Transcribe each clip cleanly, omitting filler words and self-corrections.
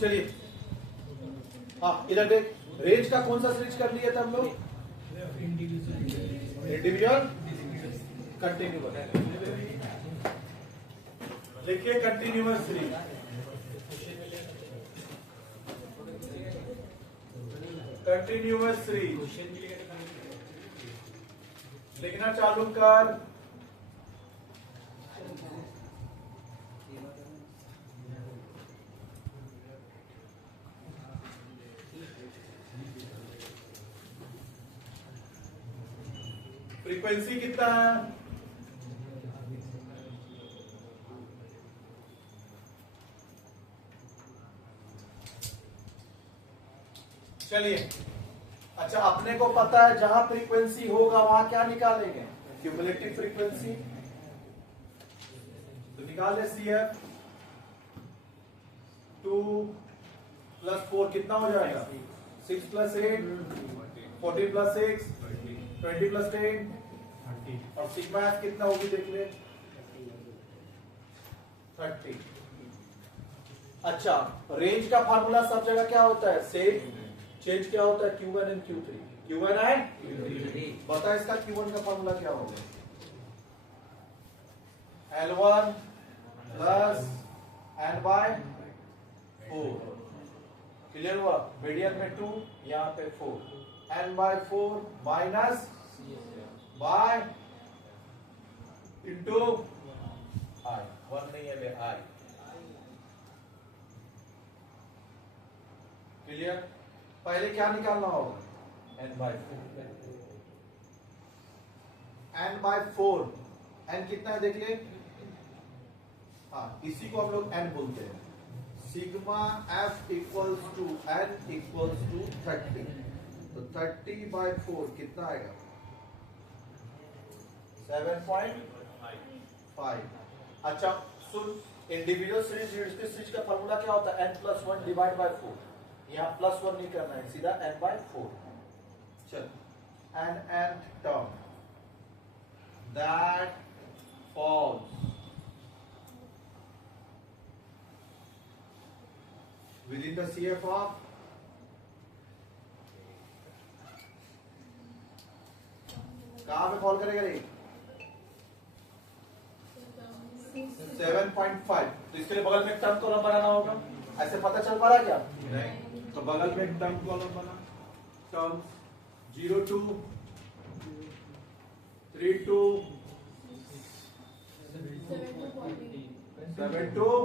चलिए हाँ इधर देख, रेंज का कौन सा स्विच कर लिया था हम लोग? Individual continuous. लिखिए कंटिन्यूअस सीरीज। कंटिन्यूअस सीरीज लिखना चालू कर। फ्रीक्वेंसी कितना है? चलिए अच्छा, अपने को पता है जहां फ्रीक्वेंसी होगा वहां क्या निकालेंगे? Cumulative frequency. तो निकाल ले CF 2 + 4 कितना हो जाएगा? 6 + 8 14 + 6 20 + 10 और सिग्मा एफ कितना होगी देख ले 30। अच्छा, रेंज का फार्मूला सब जगह क्या होता है? सेम। चेंज क्या होता है? Q1 and Q3। Q1 and Q3। बता इसका Q1 का फार्मूला क्या होगा? L1 + n/4। क्लियर हुआ? मीडियन में 2, यहाँ पे 4। n/4 माइनस बाय इंटू आई। 1 नहीं है ले आई। क्लियर? पहले क्या निकालना होगा? n/4। n/4 n कितना है देख ले। हाँ, इसी को हम लोग n बोलते हैं। Sigma f equals to n equals to 30। तो 30/4 कितना आएगा? 7.5। अच्छा सुन, इंडिविजुअल सीरीज का फॉर्मूला क्या होता है? n+1 divide by 4। यहाँ +1 नहीं करना है, सीधा n/4। चल, an nth term that falls within the CF of कहां पे फॉल करेगा रे? 7.5। तो इसके लिए बगल में एक टर्म कॉलम बनाना होगा। ऐसे पता चल पा रहा है क्या? नहीं। तो बगल में एक टर्म कॉलम बना। टर्म 02 32 72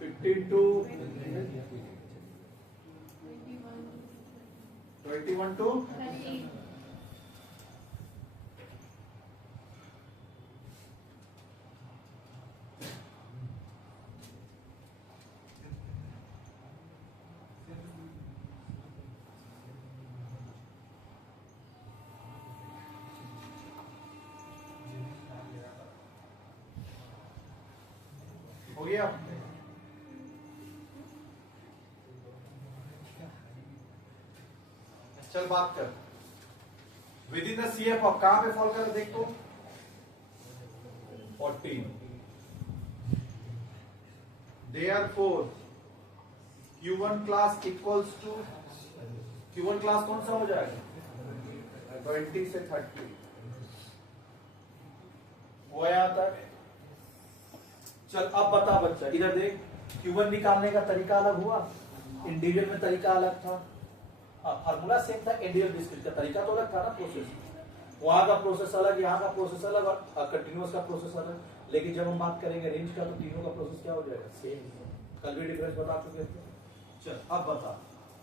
52 21 to हो गया। चल बात कर। Within the CF of कहां पे फॉल कर देख तो 14। Therefore Q1 class equals to Q1 class कौन सा हो जाएगा? 20 से 30 वो यहां तक। चल अब बता बच्चा, इधर देख, Q1 निकालने का तरीका अलग हुआ, इंडिविजुअल में तरीका अलग था। फार्मूला सेम था, इंडिविजुअल डिस्क्रीट का तरीका तो अलग था ना। प्रोसेस वहां का प्रोसेस अलग, यहाँ का प्रोसेस अलग और कंटिन्यूअस का प्रोसेस अलग। लेकिन जब हम बात करेंगे रेंज का तो तीनों का प्रोसेस क्या हो जाएगा? सेम। कल भी डिफरेंस बता चुके थे। चल अब बता,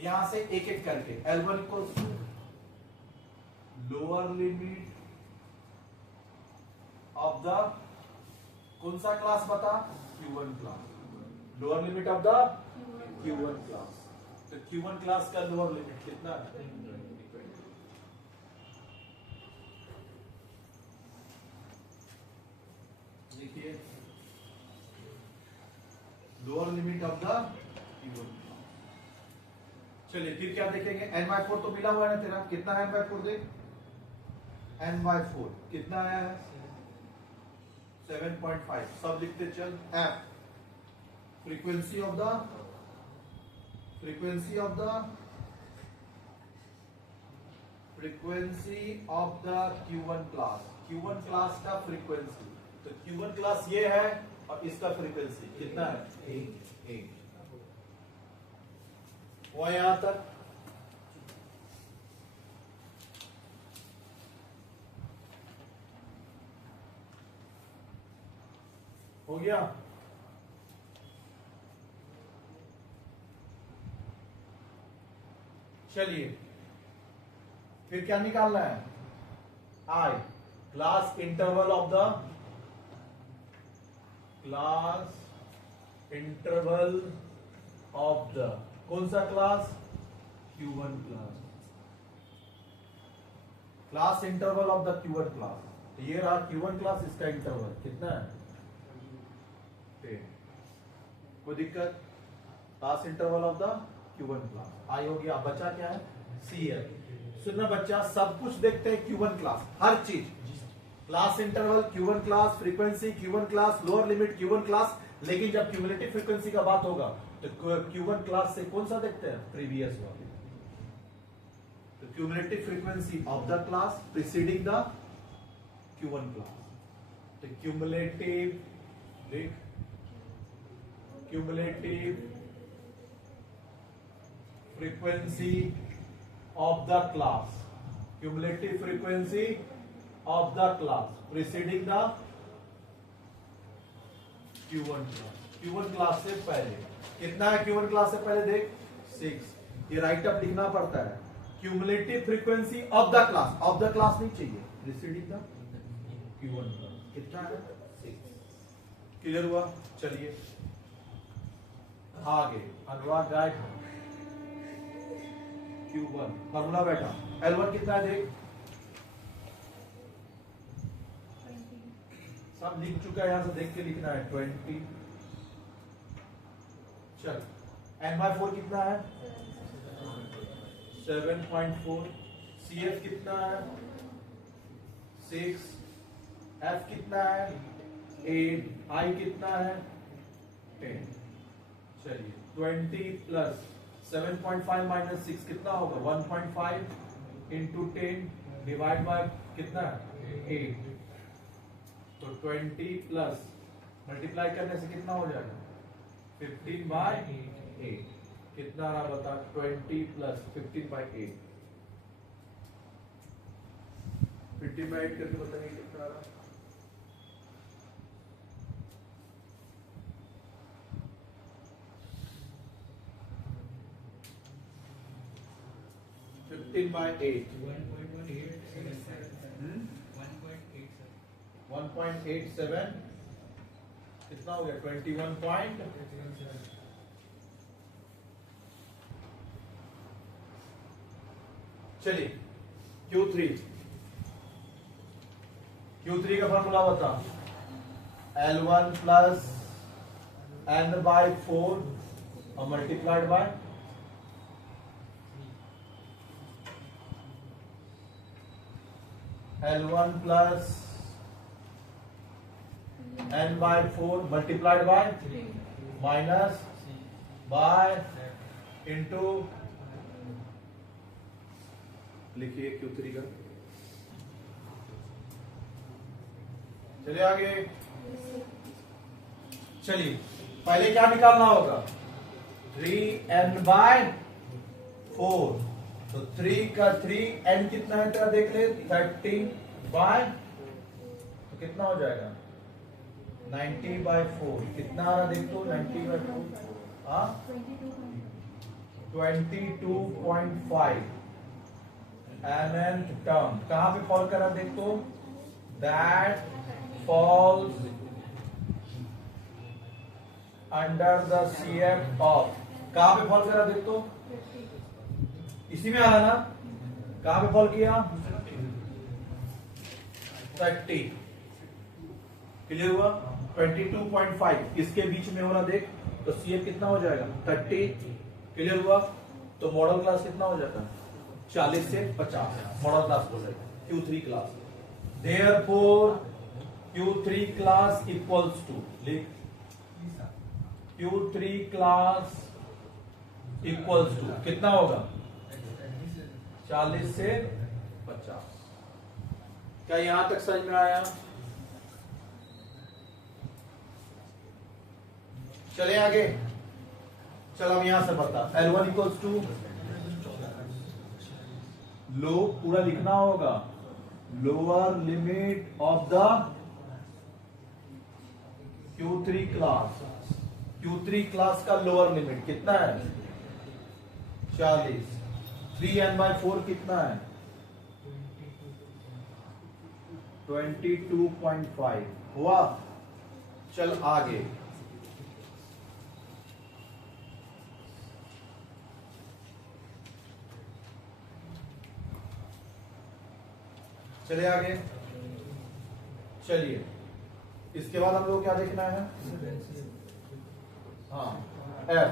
यहां से एक एक करके L1 equals to lower limit of the कौन सा क्लास बता? Q1 class. Lower limit of the Q1 class. तो Q1 क्लास का लोअर लिमिट कितना है? देखिए, lower limit of the Q1 class. चलिए फिर क्या देखेंगे? n/4 तो मिला हुआ है ना तेरा, कितना है n/4 देख। n/4 कितना आया है? 7.5। सब लिखते चल। f frequency of the frequency of the Q1 class, Q1 class का फ्रीक्वेंसी, तो Q1 क्लास ये है और इसका फ्रीक्वेंसी कितना है? 1। वो यहां तक हो गया। चलिए फिर क्या निकालना है? आई क्लास इंटरवल ऑफ द कौन सा class? Q1 class. Class interval of the Q1 class, तो ये रहा Q1 क्लास, इसका इंटरवल कितना है? 10। कोई दिक्कत? Class interval of the Q1 class आई हो गया। बचा क्या है? CL। सुनना बच्चा, सब कुछ देखते हैं Q1 क्लास, हर चीज, class interval Q1 class, frequency Q1 class, lower limit Q1 class, लेकिन जब क्यूमुलेटिव फ्रीक्वेंसी का बात होगा तो Q1 क्लास से कौन सा देखते हैं? प्रीवियस वाले। तो cumulative frequency of the class preceding the Q1 class, तो cumulative frequency of the class, cumulative frequency of the class preceding the Q1 class, Q1 class से पहले कितना है? Q1 क्लास से पहले देख 6। ये राइट अप लिखना पड़ता है, cumulative frequency of the class, of the class नहीं चाहिए, preceding the Q1 class कितना है? 6। क्लियर हुआ? चलिए आगे अनुवाद गाइड Q1 फॉर्मूला बैठा, L1 कितना है देख, सब लिख चुका है, यहां से देख के लिखना है 20। चल N/4 कितना है? 7.4। CF कितना है? 6। F कितना है? 8। I कितना है? 10। चलिए 20 प्लस 7.5 माइनस 6 कितना होगा? 1.5 इंटू 10 डिवाइड बाय कितना है? 8। तो 20 प्लस मल्टीप्लाई करने से कितना हो जाएगा? 15/8। कितना रहा बता? 20 प्लस 15/8, 15/8 करके बताइए कितना रहा? 15/8 1.87 कितना हो गया? 21 पॉइंट। चलिए Q3 का फॉर्मूला बता। L1 प्लस N/4 और multiplied by L1 plus N/4 multiplied by minus y into, लिखिए Q3 का। चलिए आगे, चलिए पहले क्या निकालना होगा? 3N/4, तो 3 का 3 N कितना है तेरा देख ले, 30/, तो कितना हो जाएगा? 90/4। कितना आ रहा देख तो? 90/4 हाँ 22.5 nth टर्म कहां पे फॉल करा देख तो? That falls under the CF of, कहां पे फॉल करा देख तो? इसी में आ रहा ना, कहां पे फॉल किया? 30। क्लियर हुआ? 22.5 इसके बीच में हो रहा देख, तो CF कितना हो जाएगा? 30। क्लियर हुआ? तो मॉडल क्लास कितना हो जाता है? 40 से 50 मॉडल क्लास हो जाएगा Q3 class. Therefore Q3 class equals to, लिख Q3 क्लास इक्वल्स टू कितना होगा 40 से 50। क्या यहां तक समझ में आया? चले आगे। चलो हम यहां से बता L1 इक्वल्स टू लो पूरा लिखना होगा lower limit of the Q3 class. Q3 class का लोअर लिमिट कितना है 40। 3n/4 कितना है 22.5 हुआ। चल आगे। चलिए आगे। चलिए इसके बाद हम लोग क्या देखना है? हाँ F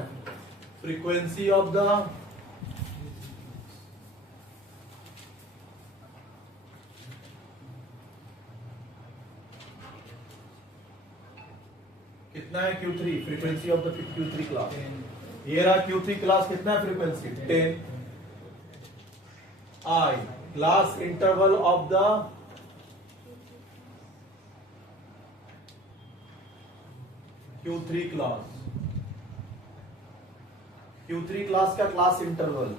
फ्रीक्वेंसी ऑफ द कितना है Q3 frequency of the Q3 class. ये रहा Q3 क्लास कितना है frequency 10। I class interval of the Q3 class. Q3 class का क्लास इंटरवल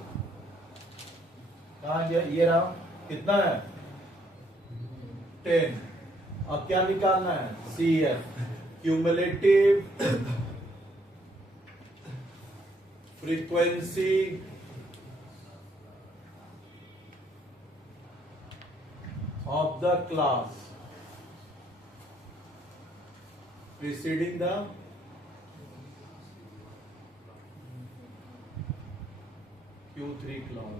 कहां गया? ये रहा कितना है 10। अब क्या निकालना है CF cumulative frequency of the class preceding the Q3 class।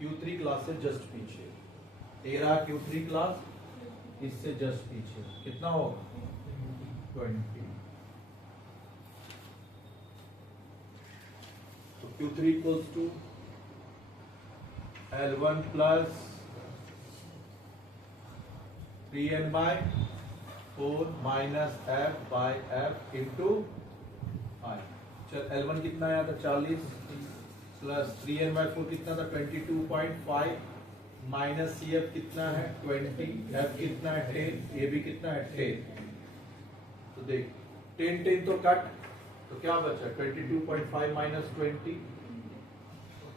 Q3 class से जस्ट पीछे 13 Q3 क्लास इससे जस्ट पीछे कितना होगा 20। तो Q3 equals to L1 plus 3n/4 minus F by F into I। चल L1 कितना आया था 40 प्लस 3n/4 कितना था 22.5 माइनस CF कितना है 20 F कितना है 10 ये भी कितना है 10। तो देख 10 तो कट तो क्या बचा 22.5 माइनस 20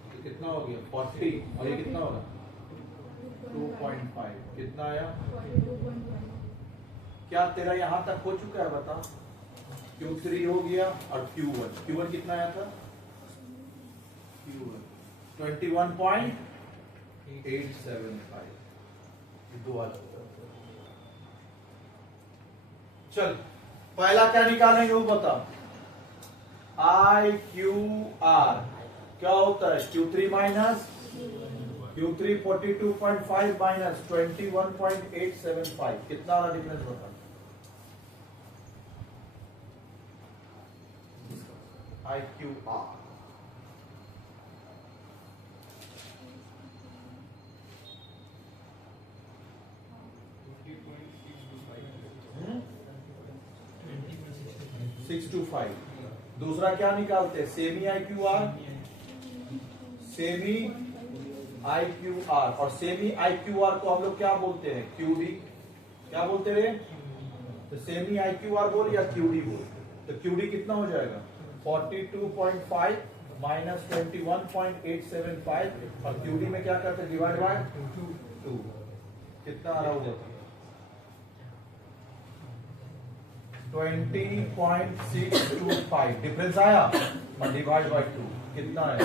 तो कितना हो गया 40 और ये कितना होगा 2.5 कितना आया। क्या तेरा यहां तक हो चुका है बता? Q3 हो गया और Q1 कितना आया था Q1 21.875 दो आ जाता। चल पहला क्या निकालेंगे वो बता। IQR क्या होता है Q3 माइनस Q3 42.5 माइनस 21.875 कितना वाला डिफरेंस बता। IQR 625। दूसरा क्या निकालते हैं सेमी IQR सेमी IQR और सेमी IQR को हम लोग क्या बोलते हैं QD। क्या बोलते हैं तो सेमी IQR बोल या QD बोल। तो QD कितना हो जाएगा 42.5 माइनस 21.875 और QD में क्या करते हैं डिवाइड बाय 2 कितना आ रहा होगा 20.625 डिफरेंस आया और डिवाइड बाय 2 कितना है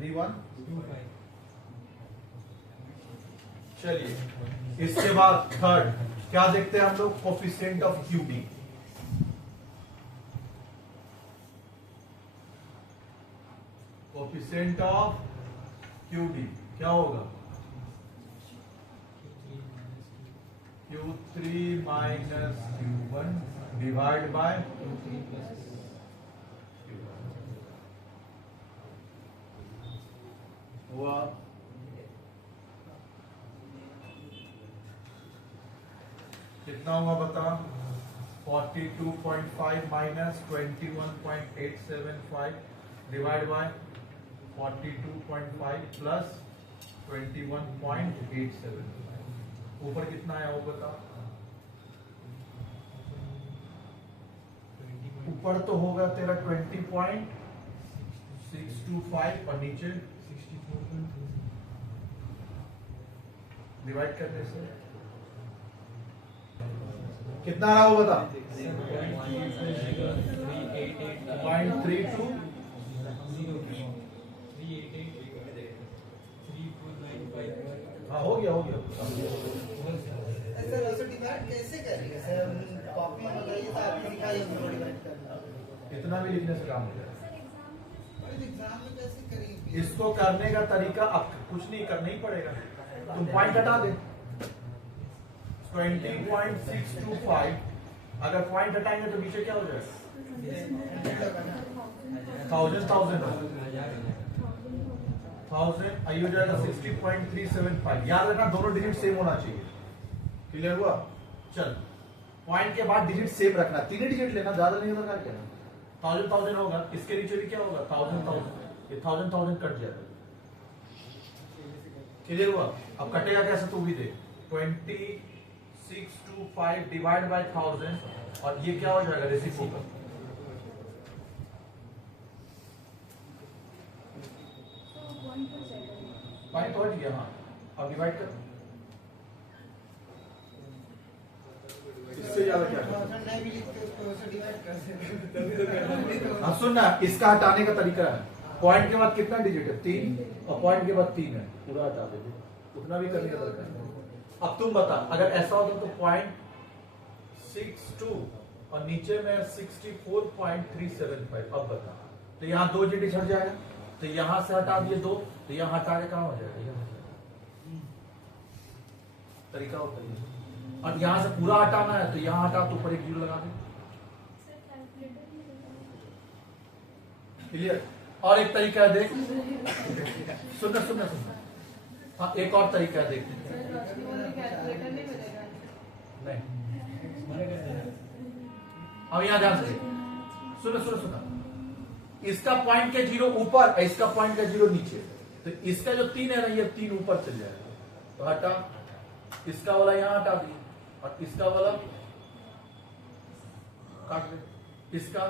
31। चलिए इसके बाद थर्ड क्या देखते हैं हम लोग coefficient of QD। Coefficient of QD क्या होगा Q3 minus Q1 divide by हुआ कितना हुआ बता 42.5 minus 21.875 डिवाइड बाय 42.5 प्लस 21.875। ऊपर कितना आया वो बता। ऊपर तो होगा तेरा 20.625 और नीचे 64 डिवाइड करने से कितना आ रहा हो बता। 0.32। हाँ हो गया सर वैसे डिवाइड कैसे करेंगे सर? कॉपी में बताइए तो आपने दिखाई हमको डिवाइड करना। इतना भी लिखने से काम हो जाएगा। एग्जाम में कैसे करेंगे? इसको करने का तरीका अब कुछ नहीं करना ही पड़ेगा। तुम पॉइंट हटा दे। 20.625 अगर पॉइंट हटाएंगे तो पीछे क्या हो जाएगा? 1000 आई हो जाएगा 60.375। याद रखना दोनों डिजिट सेम होना चाहिए। क्लियर हुआ? चल पॉइंट के बाद डिजिट सेम रखना, तीन डिजिट लेना, ज्यादा नहीं होगा क्या? 1000 होगा, इसके नीचे भी क्या होगा? 1000। ये 1000 कट जाएगा। क्लियर हुआ? अब कटेगा कैसे तू भी देख। 2625 डिवाइड बाय 1000 और ये क्या हो जाएगा? रेसिप्रोकल। पॉइंट तो हट गया। हाँ अब डिवाइड कर। इससे ज्यादा क्या नहीं भी लिखते उसको वैसे डिवाइड कर सकते। अब सुन ना, इसका हटाने का तरीका है। पॉइंट के बाद कितना डिजिट है? 3 और पॉइंट के बाद 3 है, पूरा हटा देते। उतना भी करने का तरीका है। अब तुम बता, अगर ऐसा होता तो 0.62 और नीचे में 64.375। अब बता, तो यहाँ 2 डिजिट हट जाएगा, तो यहां से हटा दिए 2, तो यहाँ हटा के कहां हो जाएगा? तरीका होता है। और यहां से पूरा हटाना है तो यहां हटा तो ऊपर एक 0 लगा दे। क्लियर? और एक तरीका है देख, सुनना। हाँ एक और तरीका है देखते हैं। नहीं अब यहां ध्यान से सुना। इसका पॉइंट के 0 ऊपर, इसका पॉइंट का 0 नीचे, तो इसका जो 3 है ना, ये 3 ऊपर चल जाएगा। तो हटा, इसका वाला यहां हटा दिए और इसका वाला काट दे। इसका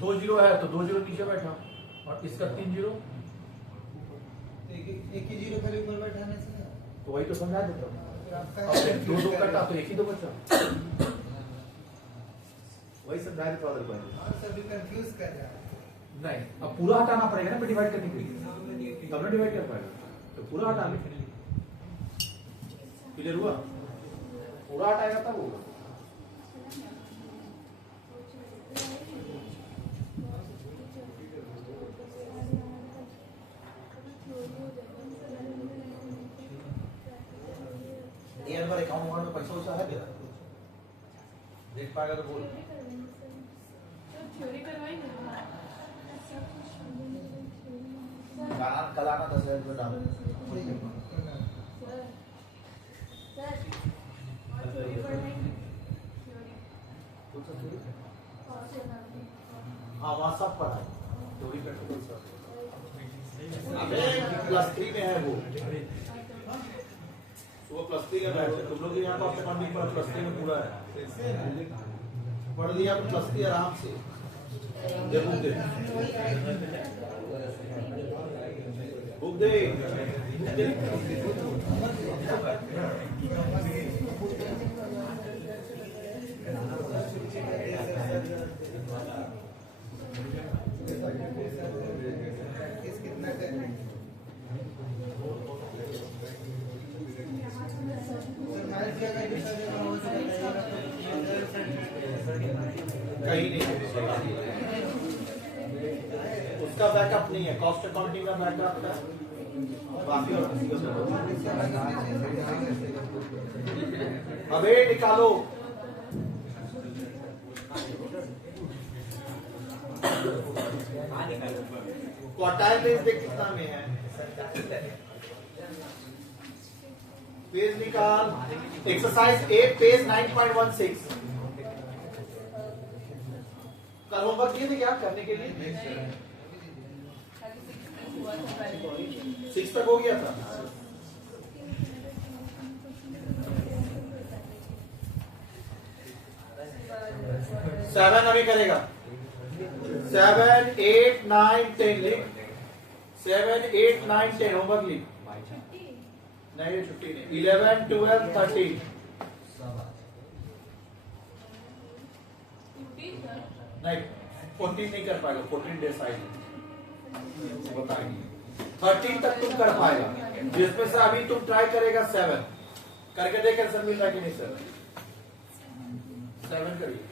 2 0 है तो 2 0 नीचे बैठा और इसका 3 0 एक ही 0 खाली ऊपर बैठाने से ना, तो वही तो समझा देता हूँ। 2 कटा तो एक ही तो बचा, वही समझा देता हूँ। और सभी कंफ्यूज कर रहा है। नहीं, अब पूरा हटाना पड़ेगा ना डिवाइड करने के लिए, तब ना डिवाइड कर पाएगा। तो पूरा हटाने के लिए। क्लियर हुआ? पूरा हटाएगा तब होगा। ये नंबर अकाउंट में पैसा वैसा है क्या? देख पाएगा तो बोल। कल आना 10,000 रुपये डाल। हाँ व्हाट्सएप पर है, चोरी करके +3 में है वो +3 का बैच है। तुम लोग यहाँ पर फंडिंग पर +3 में पूरा है, पढ़ लिया तो +3 आराम से। बुक दे कहीं नहीं, उसका बैकअप नहीं है, कॉस्ट अकाउंटिंग का बैकअप है बाकी। और अबे निकालो, क्वार्टाइल पेज देख कितना में है, पेज निकाल। एक्सरसाइज 8 पेज 9.16 कल होमवर्क दिए थे क्या करने के लिए? 6 तक हो गया था। सेवन अभी करेगा। 7, 8, 9, 10 लिख। 7, 8, 9, 10 होमवर्क लिख। नहीं ये छुट्टी नहीं। 11, 12, 13 नहीं 14 नहीं कर पाएगा। 14 डेज आएगी बताएंगे। 13 तक तुम कर पाएगा, जिसमें से अभी तुम ट्राई करेगा 7 करके देख आंसर मिल रहा है कि नहीं सर? 7 करिए।